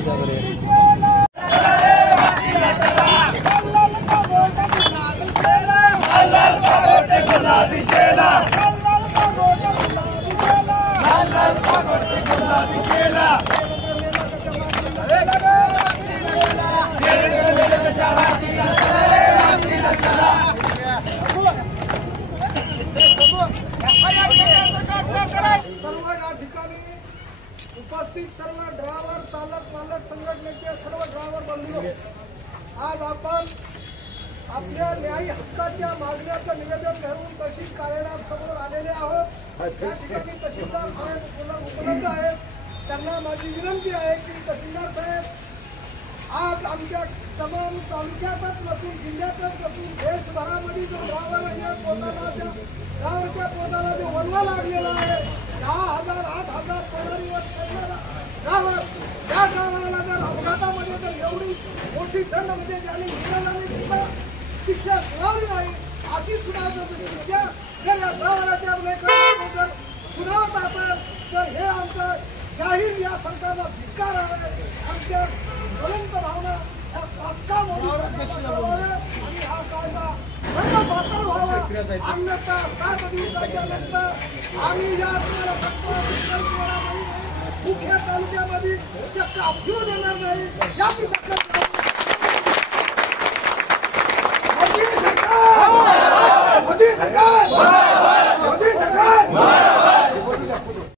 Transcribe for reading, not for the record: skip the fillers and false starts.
आहेत का बरे? उपस्थित सर्व ड्रायव्हर चालक मालक संघटनेचे सर्व ड्रायव्हर बंधू, आज आपण आपल्या न्यायी हक्काच्या मागण्याचं निवेदन घेऊन तहसील कार्यालयासमोर आलेले आहोत। या ठिकाणी तहसीलदार साहेब उपलब्ध आहेत। त्यांना माझी विनंती आहे की तहसीलदार साहेब, आज आमच्या तमाम तालुक्यातच नसून जिल्ह्यातच नसून देशभरामध्ये जो ड्रायव्हरच्या पोटाला जो वनवा लागलेला आहे, 10,000 8,000 पगारीवर चालणारा ड्रायव्हर, त्या ड्रायव्हरला जर अपघातामध्ये जर एवढी मोठी दंड म्हणजे ज्यांनी सुद्धा शिक्षा सुनावली नाही, अशी सुनावण्याची शिक्षा जर या ड्रायव्हराच्या जर सुनावत असेल तर हे आमचं जाहीर या सरकारला धिक्कार आहे। आमच्या ज्वलंत भावना ह्या तात्काळ आणि हा कायदा बंद व्हावा, अन्यथा 7 दिवसाच्या नंतर आम्ही या मुख्य तालुक्यामध्ये चक्क फिरू देणार नाही। याची मोदी सरकार